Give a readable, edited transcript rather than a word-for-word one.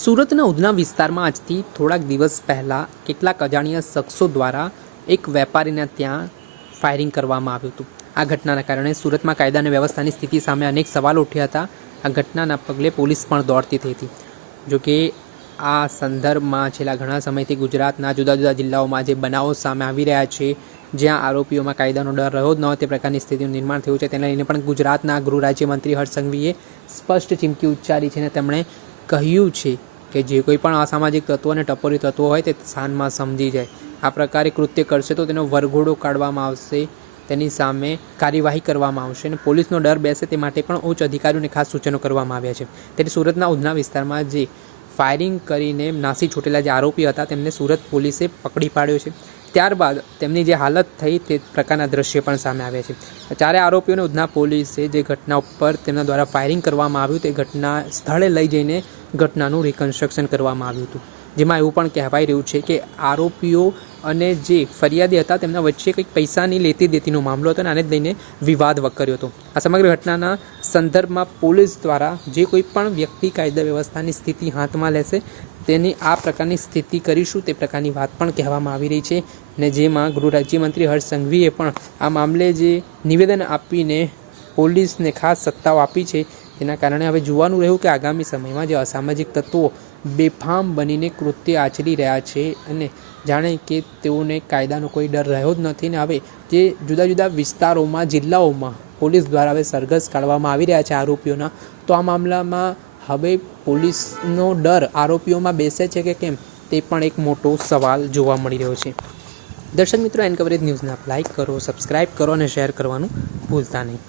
સુરતના ઉધના વિસ્તારમાં આજથી થોડાક દિવસ પહેલાં કેટલાક અજાણ્યા શખ્સો દ્વારા એક વેપારીને ત્યાં ફાયરિંગ કરવામાં આવ્યું હતું। આ ઘટનાના કારણે સુરતમાં કાયદા અને વ્યવસ્થાની સ્થિતિ સામે અનેક સવાલો ઉઠ્યા હતા। આ ઘટનાના પગલે પોલીસ પણ દોડતી થઈ હતી। જોકે આ સંદર્ભમાં છેલ્લા ઘણા સમયથી ગુજરાતના જુદા જુદા જિલ્લાઓમાં જે બનાવો સામે આવી રહ્યા છે, જ્યાં આરોપીઓમાં કાયદાનો ડર રહ્યો જ ન હોય તે પ્રકારની સ્થિતિનું નિર્માણ થયું છે, તેને લઈને પણ ગુજરાતના ગૃહ રાજ્યમંત્રી હર્ષ સંઘવીએ સ્પષ્ટ ચીમકી ઉચ્ચારી છે અને તેમણે કહ્યું છે કે જે કોઈ પણ અસામાજિક તત્વો અને ટપોરી તત્વો હોય તે શાનમાં સમજી જાય, આ પ્રકારે કૃત્ય કરશે તો તેનો વરઘોડો કાઢવામાં આવશે, તેની સામે કાર્યવાહી કરવામાં આવશે અને પોલીસનો ડર બેસે તે માટે પણ ઉચ્ચ અધિકારીઓને ખાસ સૂચનો કરવામાં આવ્યા છે। ત્યારે સુરતના ઉધના વિસ્તારમાં જે ફાયરિંગ કરીને નાસી છૂટેલા જે આરોપી હતા તેમને સુરત પોલીસે પકડી પાડ્યો છે। ત્યારબાદ તેમની જે હાલત થઈ તે પ્રકારના દ્રશ્ય પણ સામે આવ્યા છે। ચારે આરોપીઓને ઉધના પોલીસે જે ઘટના ઉપર તેમના દ્વારા ફાયરિંગ કરવામાં આવ્યું તે ઘટના સ્થળે લઈ જઈને ઘટનાનું રિકન્સ્ટ્રક્શન કરવામાં આવ્યું હતું, જેમાં એવું પણ કહેવાય રહ્યું છે કે આરોપીઓ અને જે ફરિયાદી હતા તેમના વચ્ચે કંઈક પૈસાની લેતી દેતીનો મામલો હતો અને આને જ લઈને વિવાદ વકર્યો હતો। આ સમગ્ર ઘટનાના સંદર્ભમાં પોલીસ દ્વારા જે કોઈ પણ વ્યક્તિ કાયદા વ્યવસ્થાની સ્થિતિ હાથમાં લેશે તેની આ પ્રકારની સ્થિતિ કરીશું તે પ્રકારની વાત પણ કહેવામાં આવી રહી છે ને જેમાં ગૃહ રાજ્યમંત્રી હર્ષ સંઘવીએ પણ આ મામલે જે નિવેદન આપીને પોલીસને ખાસ સત્તાઓ આપી છે, તેના કારણે હવે જોવાનું રહ્યું કે આગામી સમયમાં જે અસામાજિક તત્વો બેફામ બનીને કૃત્ય આચરી રહ્યા છે અને જાણે કે તેઓને કાયદાનો કોઈ ડર રહ્યો જ નથી ને હવે જે જુદા જુદા વિસ્તારોમાં જિલ્લાઓમાં પોલીસ દ્વારા હવે સરઘસ કાઢવામાં આવી રહ્યા છે આરોપીઓના, તો આ મામલામાં હવે પોલીસનો ડર આરોપીઓમાં બેસે છે કે કેમ તે પણ એક મોટો સવાલ જોવા મળી રહ્યો છે। દર્શક મિત્રો, એન કવરેજ ન્યૂઝને આપ લાઇક કરો, સબસ્ક્રાઇબ કરો અને શેર કરવાનું ભૂલતા નહીં।